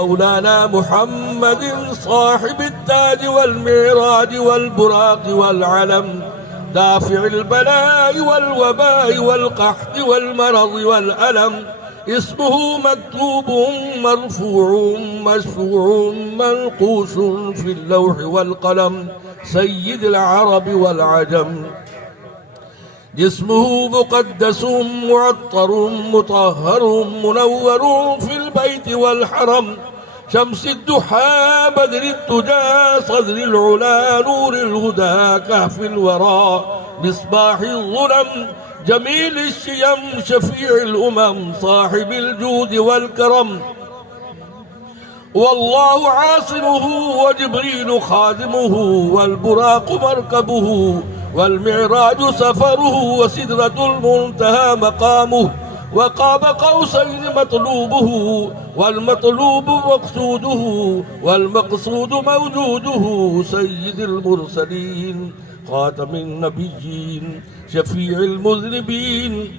مولانا محمد صاحب التاج والمعراج والبراق والعلم، دافع البلاء والوباء والقحط والمرض والألم. اسمه مكتوب مرفوع مشفوع منقوش في اللوح والقلم، سيد العرب والعجم. جسمه مقدس معطر مطهر منور في البيت والحرم، شمس الدحى بدر الدجى صدر العلا نور الهدى كهف الورى مصباح الظلم، جميل الشيم شفيع الأمم صاحب الجود والكرم. والله عاصمه وجبريل خادمه والبراق مركبه والمعراج سفره وسدرة المنتهى مقامه، وقاب قوسين مطلوبه والمطلوب مقصوده والمقصود موجوده، سيد المرسلين خاتم النبيين شفيع المذنبين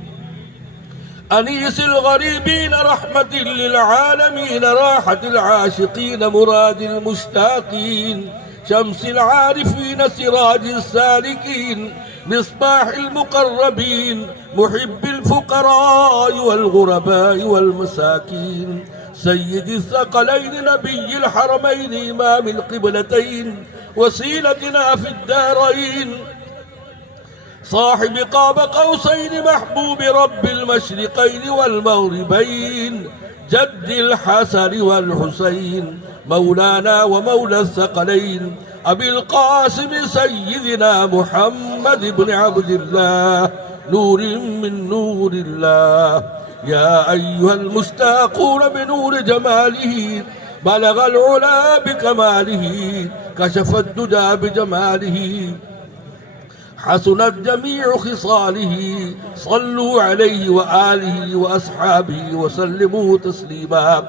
أنيس الغريبين رحمة للعالمين راحة العاشقين مراد المشتاقين، شمس العارفين سراج السالكين مصباح المقربين محب الفقراء والغرباء والمساكين، سيد الثقلين نبي الحرمين إمام القبلتين وسيلتنا في الدارين، صاحب قاب قوسين محبوب رب المشرقين والمغربين، جد الحسن والحسين مولانا ومولى الثقلين، أبي القاسم سيدنا محمد بن عبد الله نور من نور الله. يا أيها المشتاقون بنور جماله بلغ العلا بكماله، كشف الدجى بجماله، حسنت جميع خصاله. صلوا عليه وآله وأصحابه وسلموا تسليما.